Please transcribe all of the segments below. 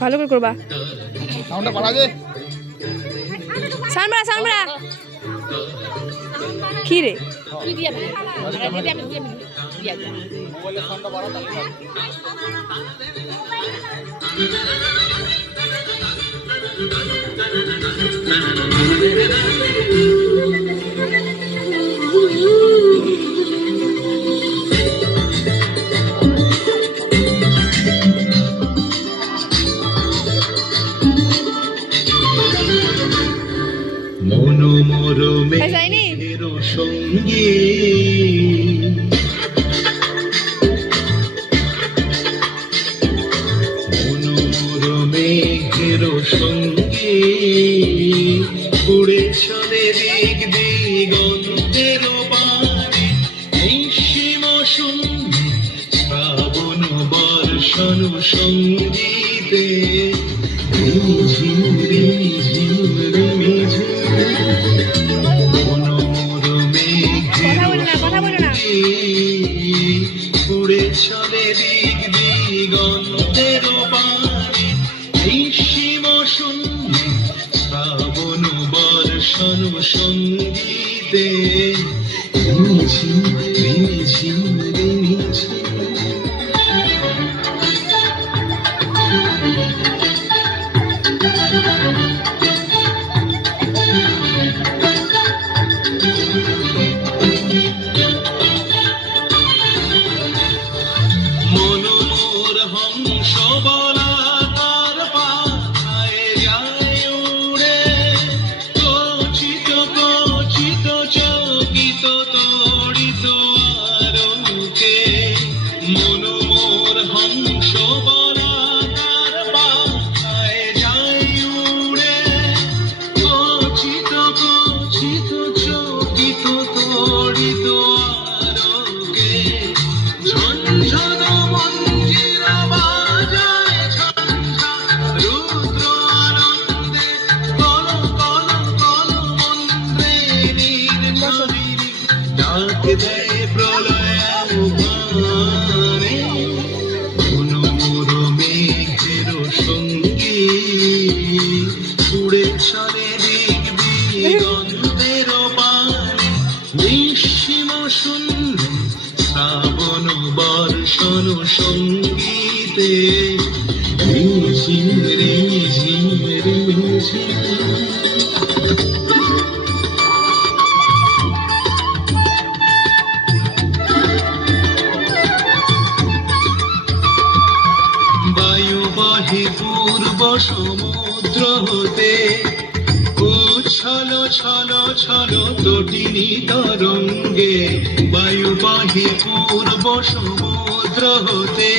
ভালো করে করবা সাউন্ডটা বাড়া দে সামরা কি রে কি দিয়া বলে আমি দিয়া মোবাইলের সাউন্ডটা বাড়া তাহলে মনোমরমে সঙ্গে মনোমরমেঘের সঙ্গে উড়ে চলে দিক দিগন্তের বাণী নিঃসীম শূন্য শ্রাবণ বর্ষণ সঙ্গীতে ঝিম ঝিম ঝিম উড়ে চলে দিক দিগন্তের বাণী নিঃসীম শূন্য শ্রাবণ বর্ষণ সঙ্গীতে ঝিম ঝিম মনোমোর হংস বলাকার পাথায় যায় উড়ে কচিত কচিত চকিত তড়িত আলোকে মনোমোর হংস বলাকার পাথায় যায় উড়ে কচিত কচিত চকিত তড়িত আলোকে ঝনঝন মঞ্জির বাজায় ঝঞ্ঝা রুদ্র আনন্দে কল কল কল মন্ত্রে নির্ঝরিণী ডাক দেয় প্রলয় আহ্বানে মনোমর মেঘের সঙ্গী উড়ে চলে দিক দিগন্তের বাণী নিঃসীম শূন্য শ্রাবণ বর্ষণ সঙ্গীতে ঝিম ঝিম বায়ু বাহে পূর্ব সমুদ্র হতে উচ্ছল ছল ছল তটিনী তরঙ্গে বায়ু বাহে পূর্ব সমুদ্র হতে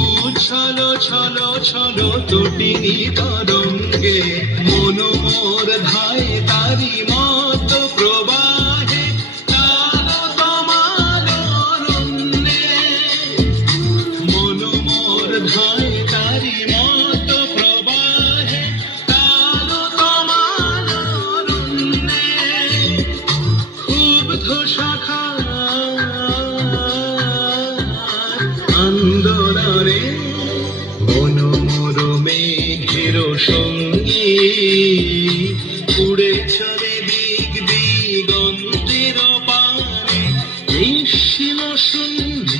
উচ্ছল ছল ছল তটিনী তরঙ্গে মনোমোর ধায় তারি মত প্রবাহে তাল তমাল অরণ্যে মনোমোর ধায় তারি মত প্রবাহে তাল তমাল অরণ্যে ক্ষুব্ধ শাখা আন্দোলনে মনোমর মেঘের সঙ্গী উড়ে চলে দিক দিগন্তের বাণী নিঃসীম শূন্য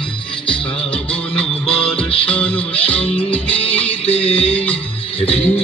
শ্রাবণ বর্ষণ সঙ্গীতে ঝিম